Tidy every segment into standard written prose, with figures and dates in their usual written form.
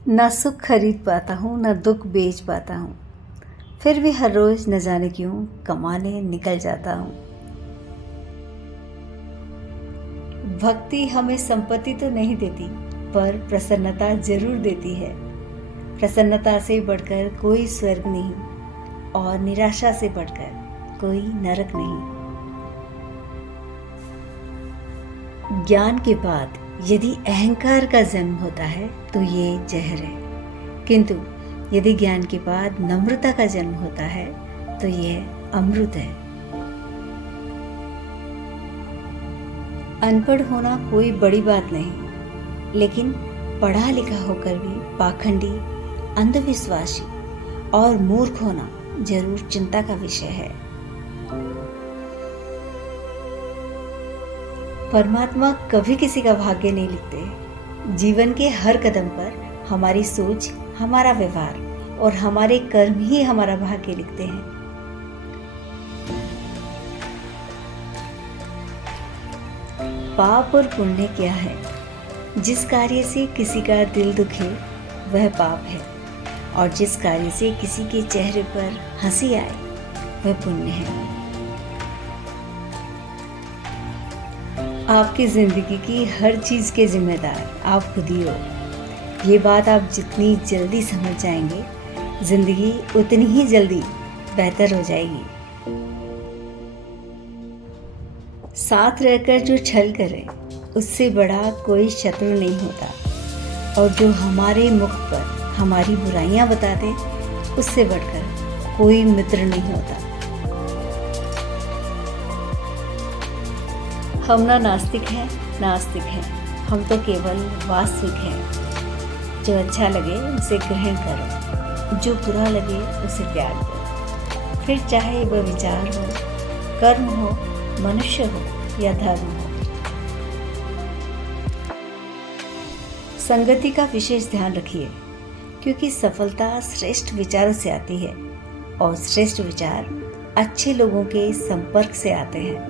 ना सुख खरीद पाता हूँ, ना दुख बेच पाता हूँ, फिर भी हर रोज़ न जाने क्यों कमाने निकल जाता हूँ। भक्ति हमें संपत्ति तो नहीं देती, पर प्रसन्नता जरूर देती है। प्रसन्नता से बढ़कर कोई स्वर्ग नहीं और निराशा से बढ़कर कोई नरक नहीं। ज्ञान के बाद यदि अहंकार का जन्म होता है तो ये जहर है, किंतु यदि ज्ञान के बाद नम्रता का जन्म होता है तो यह अमृत है। अनपढ़ होना कोई बड़ी बात नहीं, लेकिन पढ़ा लिखा होकर भी पाखंडी, अंधविश्वासी और मूर्ख होना जरूर चिंता का विषय है। परमात्मा कभी किसी का भाग्य नहीं लिखते। जीवन के हर कदम पर हमारी सोच, हमारा व्यवहार और हमारे कर्म ही हमारा भाग्य लिखते हैं। पाप और पुण्य क्या है? जिस कार्य से किसी का दिल दुखे वह पाप है, और जिस कार्य से किसी के चेहरे पर हंसी आए वह पुण्य है। आपकी जिंदगी की हर चीज के जिम्मेदार आप खुद ही हो। ये बात आप जितनी जल्दी समझ जाएंगे, जिंदगी उतनी ही जल्दी बेहतर हो जाएगी। साथ रहकर जो छल करे उससे बड़ा कोई शत्रु नहीं होता, और जो हमारे मुख पर हमारी बुराइयां बता दे उससे बढ़कर कोई मित्र नहीं होता। हम ना नास्तिक हैं ना आस्तिक हैं, हम तो केवल वास्तविक हैं। जो अच्छा लगे उसे ग्रहण करो, जो बुरा लगे उसे त्याग दो। फिर चाहे वह विचार हो, कर्म हो, मनुष्य हो या धर्म हो। संगति का विशेष ध्यान रखिए, क्योंकि सफलता श्रेष्ठ विचारों से आती है और श्रेष्ठ विचार अच्छे लोगों के संपर्क से आते हैं।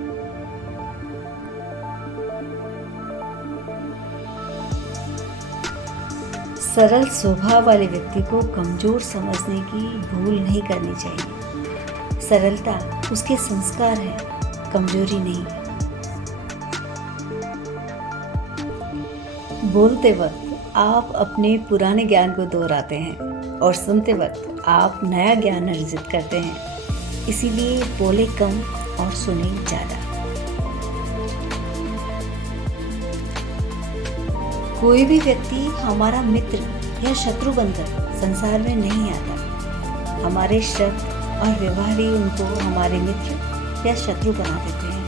सरल स्वभाव वाले व्यक्ति को कमजोर समझने की भूल नहीं करनी चाहिए। सरलता उसके संस्कार है, कमजोरी नहीं। बोलते वक्त आप अपने पुराने ज्ञान को दोहराते हैं और सुनते वक्त आप नया ज्ञान अर्जित करते हैं। इसीलिए बोले कम और सुने ज़्यादा। कोई भी व्यक्ति हमारा मित्र या शत्रु बनकर संसार में नहीं आता। हमारे शब्द और व्यवहार ही उनको हमारे मित्र या शत्रु बना देते हैं।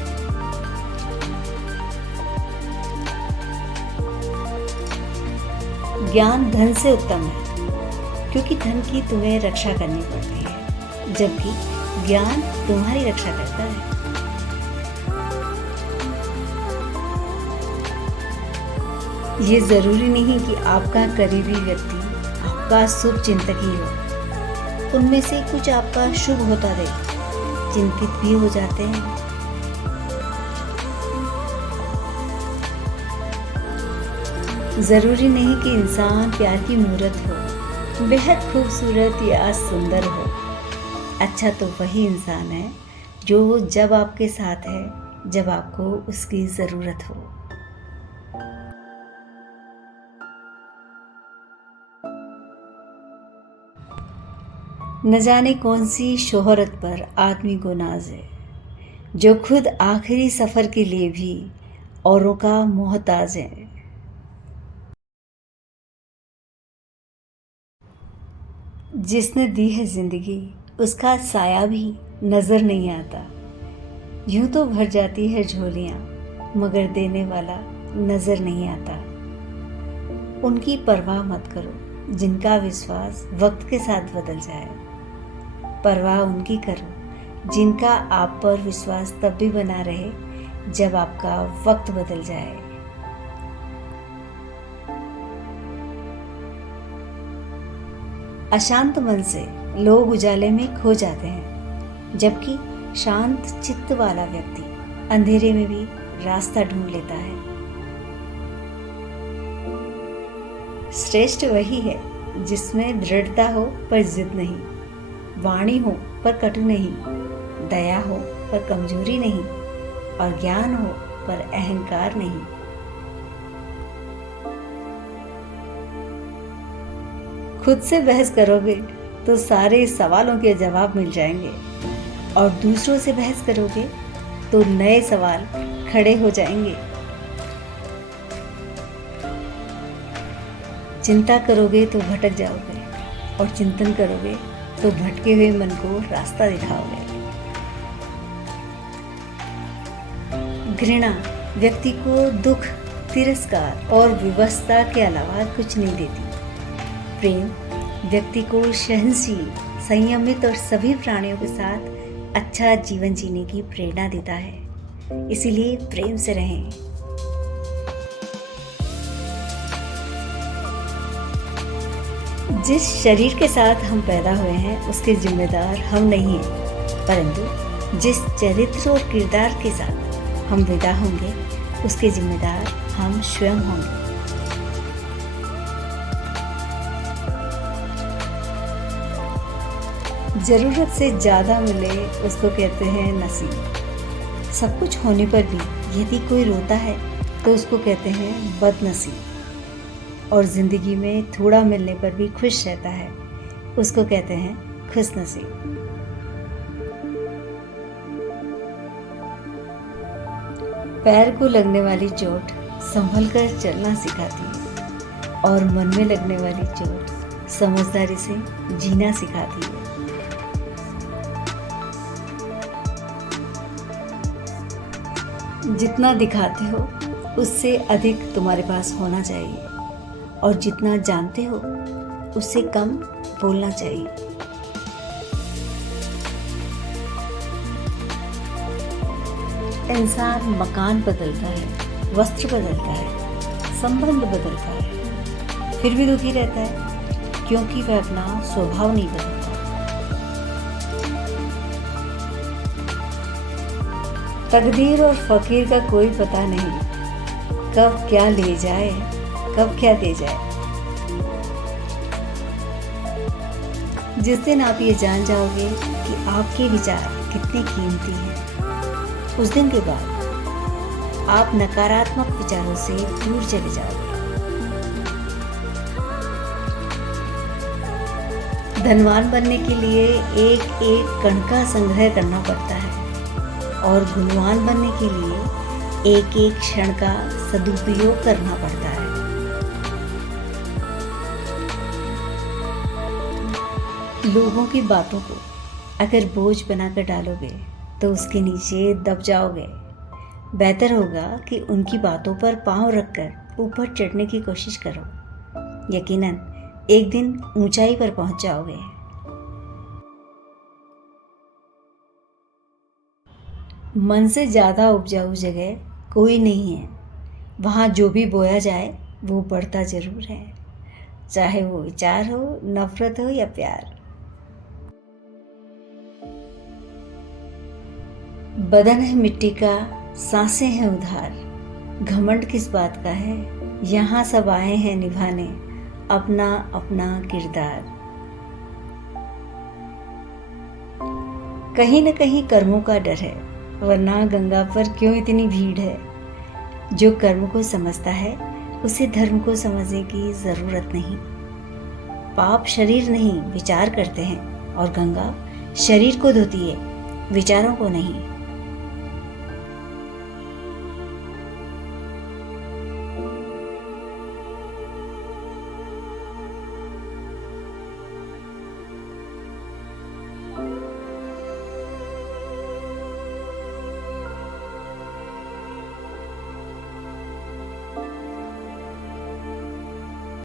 ज्ञान धन से उत्तम है, क्योंकि धन की तुम्हें रक्षा करनी पड़ती है, जबकि ज्ञान तुम्हारी रक्षा करता है। ये जरूरी नहीं कि आपका करीबी व्यक्ति आपका शुभ चिंतक ही हो। उनमें से कुछ आपका शुभ होता देख चिंतित भी हो जाते हैं। जरूरी नहीं कि इंसान प्यार की मूरत हो, बेहद खूबसूरत या सुंदर हो। अच्छा तो वही इंसान है जो जब आपके साथ है, जब आपको उसकी ज़रूरत हो। न जाने कौन सी शोहरत पर आदमी को नाज है, जो खुद आखिरी सफ़र के लिए भी औरों का मोहताज है। जिसने दी है जिंदगी उसका साया भी नज़र नहीं आता। यूं तो भर जाती है झोलियाँ, मगर देने वाला नज़र नहीं आता। उनकी परवाह मत करो जिनका विश्वास वक्त के साथ बदल जाए। परवाह उनकी करो जिनका आप पर विश्वास तब भी बना रहे जब आपका वक्त बदल जाए। अशांत मन से लोग उजाले में खो जाते हैं, जबकि शांत चित्त वाला व्यक्ति अंधेरे में भी रास्ता ढूंढ लेता है। श्रेष्ठ वही है जिसमें दृढ़ता हो पर जिद नहीं, वाणी हो पर कटु नहीं, दया हो पर कमजोरी नहीं, और ज्ञान हो पर अहंकार नहीं। खुद से बहस करोगे तो सारे सवालों के जवाब मिल जाएंगे, और दूसरों से बहस करोगे तो नए सवाल खड़े हो जाएंगे। चिंता करोगे तो भटक जाओगे, और चिंतन करोगे तो भटके हुए मन को रास्ता दिखाओगे। घृणा व्यक्ति को दुख, तिरस्कार और विवशता के अलावा कुछ नहीं देती। प्रेम व्यक्ति को सहनशील, संयमित और सभी प्राणियों के साथ अच्छा जीवन जीने की प्रेरणा देता है। इसीलिए प्रेम से रहें। जिस शरीर के साथ हम पैदा हुए हैं उसके जिम्मेदार हम नहीं हैं, परंतु जिस चरित्र और किरदार के साथ हम विदा होंगे उसके जिम्मेदार हम स्वयं होंगे। जरूरत से ज़्यादा मिले उसको कहते हैं नसीब। सब कुछ होने पर भी यदि कोई रोता है तो उसको कहते हैं बदनसीब। और ज़िंदगी में थोड़ा मिलने पर भी खुश रहता है, उसको कहते हैं खुशनसीब। पैर को लगने वाली चोट संभल कर चलना सिखाती है, और मन में लगने वाली चोट समझदारी से जीना सिखाती है। जितना दिखाते हो उससे अधिक तुम्हारे पास होना चाहिए, और जितना जानते हो उससे कम बोलना चाहिए। इंसान मकान बदलता है, वस्त्र बदलता है, संबंध बदलता है, फिर भी दुखी रहता है क्योंकि वह अपना स्वभाव नहीं बदलता। तकदीर और फकीर का कोई पता नहीं, कब क्या ले जाए कब क्या दे जाए। जिस दिन आप ये जान जाओगे कि आपके विचार कितने कीमती हैं, उस दिन के बाद आप नकारात्मक विचारों से दूर चले जाओगे। धनवान बनने के लिए एक एक कण का संग्रह करना पड़ता है, और गुणवान बनने के लिए एक एक क्षण का सदुपयोग करना पड़ता है। लोगों की बातों को अगर बोझ बनाकर डालोगे तो उसके नीचे दब जाओगे। बेहतर होगा कि उनकी बातों पर पांव रखकर ऊपर चढ़ने की कोशिश करो। यकीनन एक दिन ऊंचाई पर पहुंच जाओगे। मन से ज़्यादा उपजाऊ जगह कोई नहीं है। वहाँ जो भी बोया जाए वो बढ़ता ज़रूर है, चाहे वो विचार हो, नफरत हो या प्यार। बदन है मिट्टी का, सांसें हैं उधार। घमंड किस बात का है, यहाँ सब आए हैं निभाने अपना अपना किरदार। कहीं न कहीं कर्मों का डर है, वरना गंगा पर क्यों इतनी भीड़ है। जो कर्म को समझता है उसे धर्म को समझने की जरूरत नहीं। पाप शरीर नहीं विचार करते हैं, और गंगा शरीर को धोती है, विचारों को नहीं।